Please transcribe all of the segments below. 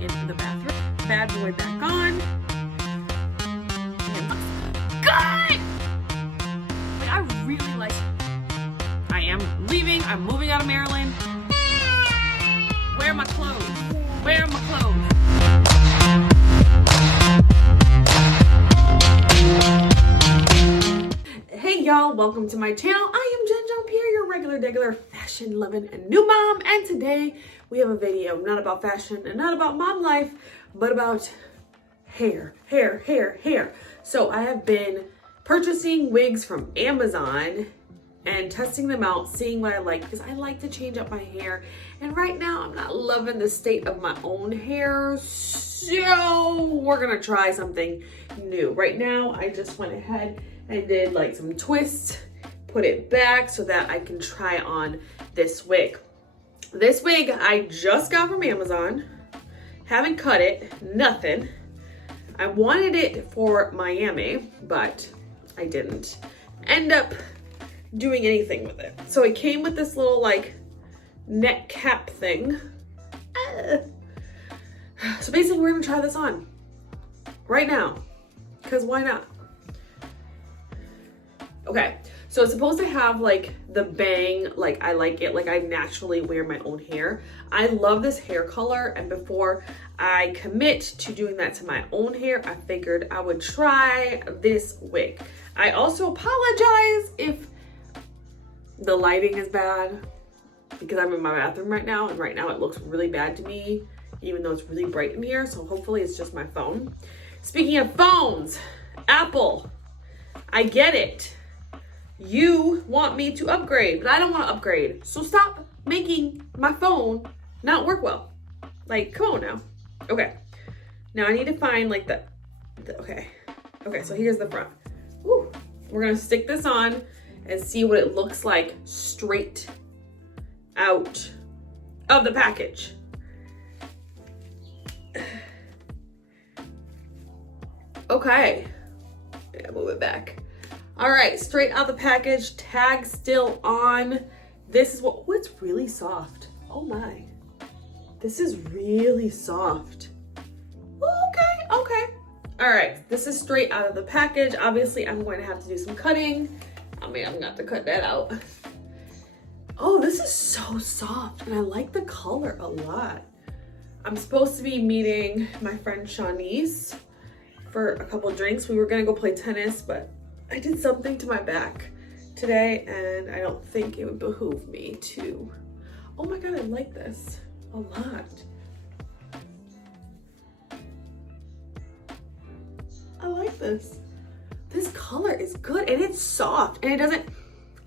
in the bathroom. Bad boy back on. Good! Like, I really like it. I am leaving. I'm moving out of Maryland. Where are my clothes? Where are my clothes? Hey y'all, welcome to my channel. I am Jean-Pierre, your regular fashion loving and new mom, and today we have a video not about fashion and not about mom life, but about hair. So I have been purchasing wigs from Amazon and testing them out, seeing what I like, because I like to change up my hair, and right now I'm not loving the state of my own hair, so we're gonna try something new. Right now I just went ahead and did like some twists, put it back so that I can try on this wig. This wig I just got from Amazon, haven't cut it, nothing. I wanted it for Miami, but I didn't end up doing anything with it. So it came with this little like neck cap thing. So basically we're gonna try this on right now, because why not? Okay, so it's supposed to have like the bang, like I like it, like I naturally wear my own hair. I love this hair color, and before I commit to doing that to my own hair, I figured I would try this wig. I also apologize if the lighting is bad, because I'm in my bathroom right now, and right now it looks really bad to me, even though it's really bright in here, so hopefully it's just my phone. Speaking of phones, Apple, I get it. You want me to upgrade, but I don't want to upgrade. So stop making my phone not work well. Like, come on now. Okay. Now I need to find like okay, so here's the front. Woo. We're going to stick this on and see what it looks like straight out of the package. Okay. Yeah, move it back. All right, straight out the package, tag still on. This is oh, it's really soft. Oh my, this is really soft. Okay. All right, this is straight out of the package. Obviously, I'm going to have to do some cutting. I mean, I'm gonna have to cut that out. Oh, this is so soft, and I like the color a lot. I'm supposed to be meeting my friend Shawnice for a couple drinks. We were gonna go play tennis, but I did something to my back today, and I don't think it would behoove me to. Oh my God, I like this a lot. I like this. This color is good, and it's soft, and it doesn't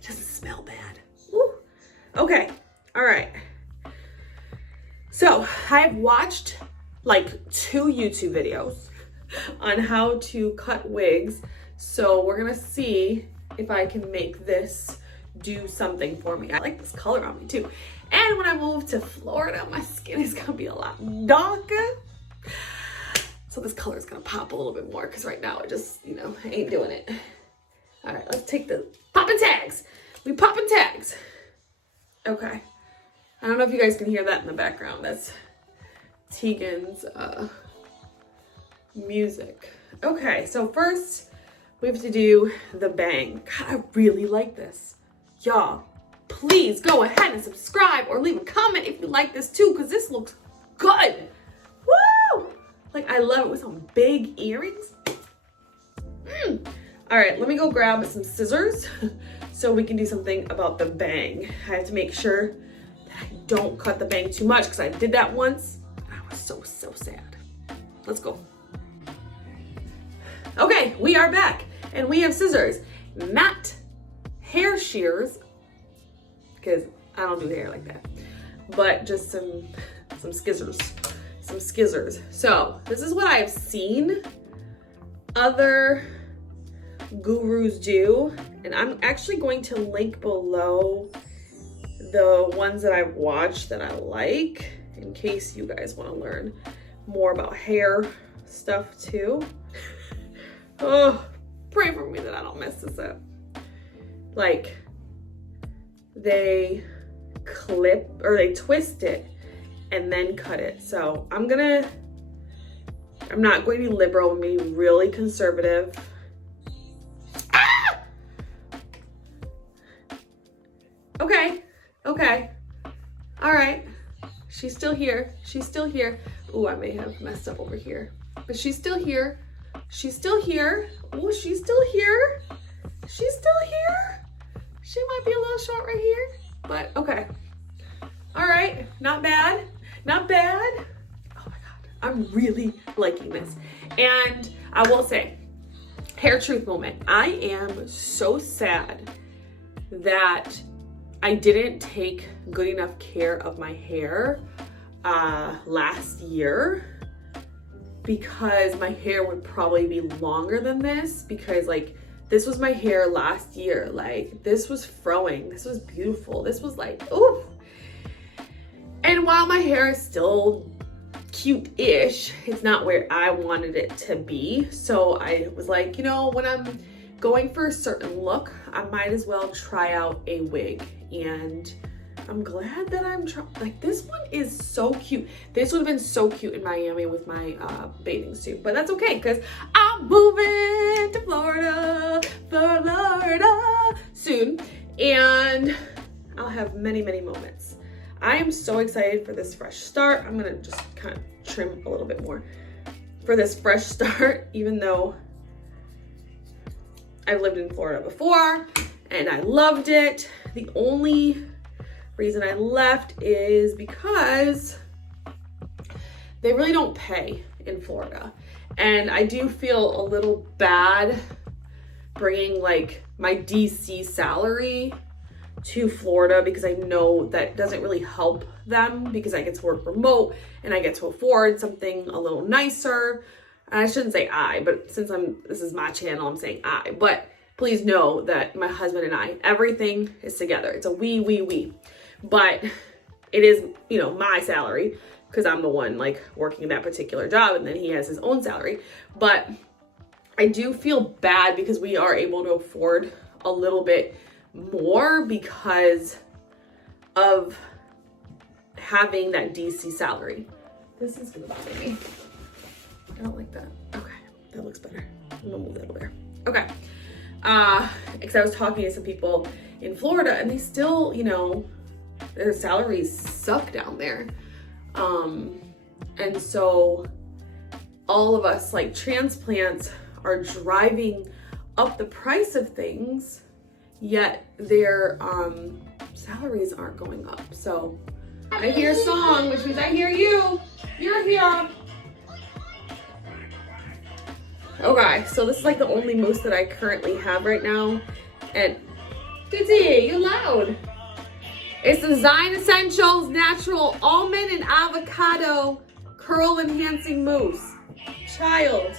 smell bad. Woo. Okay, all right. So I've watched like 2 YouTube videos on how to cut wigs. So we're gonna see if I can make this do something for me. I like this color on me too. And when I move to Florida, my skin is gonna be a lot darker. So this color is gonna pop a little bit more, because right now I just, I ain't doing it. All right, let's take the popping tags. We popping tags. Okay. I don't know if you guys can hear that in the background. That's Tegan's music. Okay, so first, we have to do the bang. God, I really like this. Y'all, please go ahead and subscribe or leave a comment if you like this too, because this looks good. Woo! Like, I love it with some big earrings. All right, let me go grab some scissors so we can do something about the bang. I have to make sure that I don't cut the bang too much, because I did that once and I was so sad. Let's go. Okay, we are back. And we have scissors, not hair shears, because I don't do hair like that, but just some skizzers. So this is what I've seen other gurus do, and I'm actually going to link below the ones that I've watched that I like, in case you guys want to learn more about hair stuff too. Oh, pray for me that I don't mess this up. Like, they clip or they twist it and then cut it. So I'm gonna I'm not going to be liberal. I'm going to be really conservative. Ah! Okay. Okay. All right. She's still here. She's still here. Ooh, I may have messed up over here. But she's still here. She's still here. Ooh, she's still here. She's still here. She might be a little short right here. But okay. All right. Not bad. Not bad. Oh my God. I'm really liking this. And I will say, hair truth moment. I am so sad that I didn't take good enough care of my hair last year, because my hair would probably be longer than this, because like this was my hair last year. Like this was throwing. This was beautiful. This was like, ooh. And while my hair is still cute-ish, it's not where I wanted it to be. So I was like, you know, when I'm going for a certain look, I might as well try out a wig. And I'm glad that I'm like, this one is so cute. This would have been so cute in Miami with my bathing suit, but that's okay because I'm moving to Florida soon, and I'll have many, many moments. I am so excited for this fresh start. I'm gonna just kind of trim a little bit more for this fresh start, even though I've lived in Florida before and I loved it. The only reason I left is because they really don't pay in Florida. And I do feel a little bad bringing like my DC salary to Florida, because I know that doesn't really help them, because I get to work remote and I get to afford something a little nicer. And I shouldn't say I, but since this is my channel, I'm saying I. But please know that my husband and I, everything is together. It's a we. But it is, you know, my salary, because I'm the one like working that particular job, and then he has his own salary. But I do feel bad because we are able to afford a little bit more because of having that DC salary. This is gonna bother me. I don't like that. Okay, that looks better. I'm gonna move that over there. Okay. Because I was talking to some people in Florida and they still, you know, their salaries suck down there. And so all of us like transplants are driving up the price of things, yet their salaries aren't going up. So I hear a song, which means I hear you. You're here. Okay, so this is like the only mousse that I currently have right now. And Kitty, you're loud. It's the Zine Essentials Natural Almond and Avocado Curl Enhancing Mousse. Child.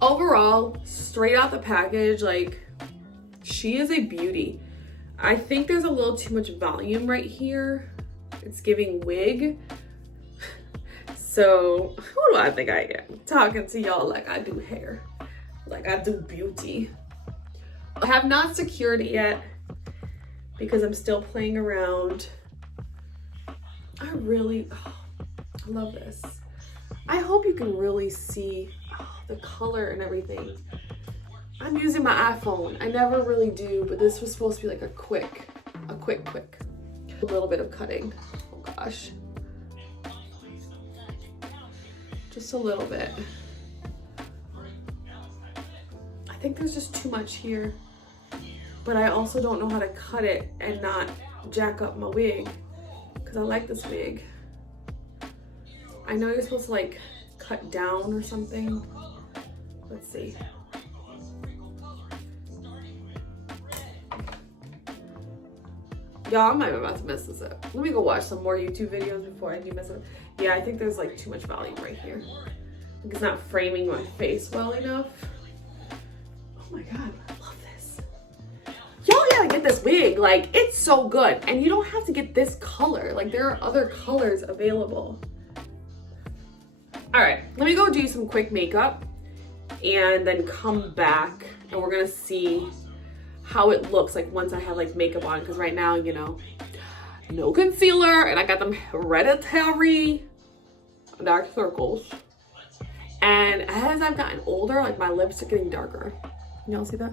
Overall, straight out the package, like, she is a beauty. I think there's a little too much volume right here. It's giving wig. So, who do I think I am? Talking to y'all like I do hair. Like I do beauty. I have not secured it yet because I'm still playing around. I love this. I hope you can really see the color and everything. I'm using my iPhone. I never really do, but this was supposed to be like a quick. A little bit of cutting. Oh gosh. Just a little bit. I think there's just too much here, but I also don't know how to cut it and not jack up my wig, because I like this wig. I know you're supposed to like cut down or something. Let's see. Y'all, I might be about to mess this up. Let me go watch some more YouTube videos before I do mess up. Yeah, I think there's like too much volume right here. Like it's not framing my face well enough. Oh my God, I love this. Y'all gotta get this wig. Like, it's so good. And you don't have to get this color. Like, there are other colors available. All right, let me go do some quick makeup and then come back and we're gonna see how it looks like once I have like makeup on, because right now, you know, no concealer, and I got them hereditary dark circles. And as I've gotten older, like my lips are getting darker. Y'all see that?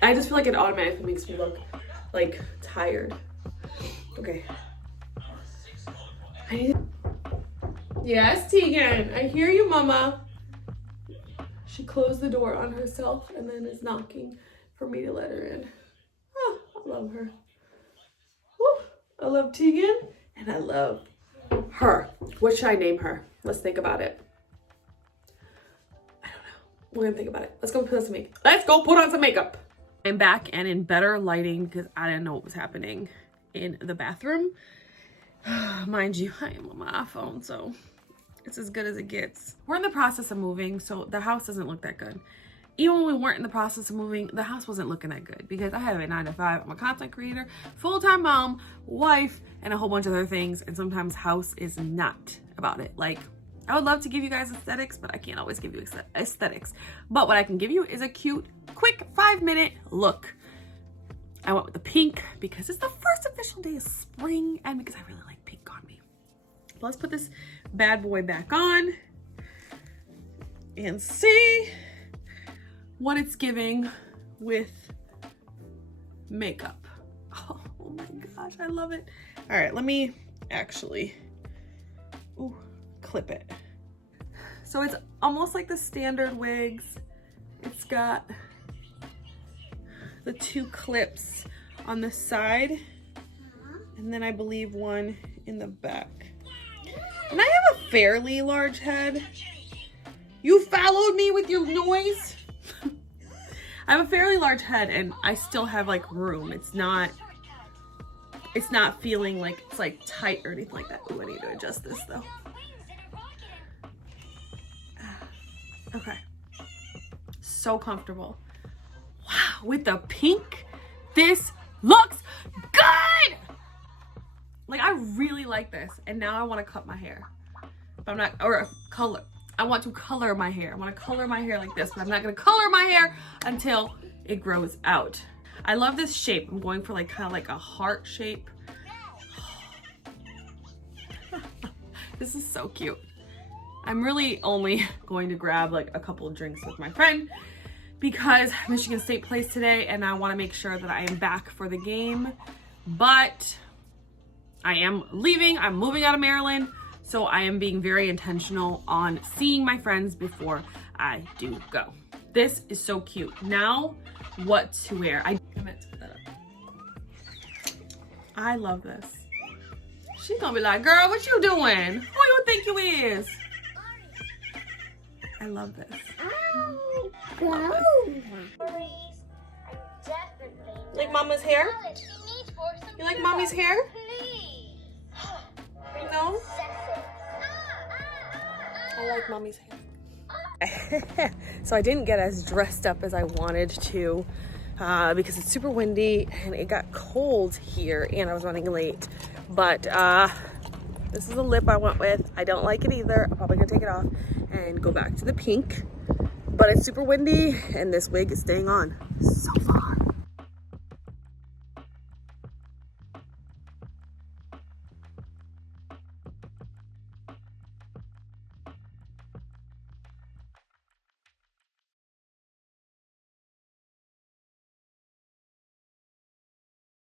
I just feel like it automatically makes me look like tired. Okay. Yes, Tegan, I hear you, Mama. She closed the door on herself and then is knocking for me to let her in. Oh, I love her. Woo. I love Tegan and I love her. What should I name her? Let's think about it. I don't know. We're gonna think about it. Let's go put on some makeup. Let's go put on some makeup. I'm back and in better lighting because I didn't know what was happening in the bathroom. Mind you, I am on my iPhone, so it's as good as it gets. We're in the process of moving, so the house doesn't look that good. Even when we weren't in the process of moving, the house wasn't looking that good because I have a 9-to-5. I'm a content creator, full-time mom, wife, and a whole bunch of other things. And sometimes house is not about it. Like, I would love to give you guys aesthetics, but I can't always give you aesthetics. But what I can give you is a cute, quick 5-minute look. I went with the pink because it's the first official day of spring and because I really like pink on me. Let's put this bad boy back on and see what it's giving with makeup. Oh my gosh, I love it. All right, let me actually clip it. So it's almost like the standard wigs. It's got the 2 clips on the side and then I believe one in the back. And I have a fairly large head. You followed me with your noise? I have a fairly large head and I still have like room. It's not feeling like it's like tight or anything like that. Oh, I need to adjust this though. Okay. So comfortable. Wow, with the pink, this looks good! Like, I really like this. And now I want to cut my hair. But I'm not, or color. I want to color my hair. I want to color my hair like this, but I'm not going to color my hair until it grows out. I love this shape. I'm going for like kind of like a heart shape. This is so cute. I'm really only going to grab like a couple of drinks with my friend because Michigan State plays today and I want to make sure that I am back for the game. But I am leaving. I'm moving out of Maryland. So I am being very intentional on seeing my friends before I do go. This is so cute. Now, what to wear? I meant to put that up. I love this. She's gonna be like, girl, what you doing? Who you think you is? I love this. Like mama's hair? You like mommy's hair? No? I like mommy's hair. So I didn't get as dressed up as I wanted to because it's super windy and it got cold here and I was running late. But this is the lip I went with. I don't like it either. I'm probably gonna take it off and go back to the pink. But it's super windy and this wig is staying on so far.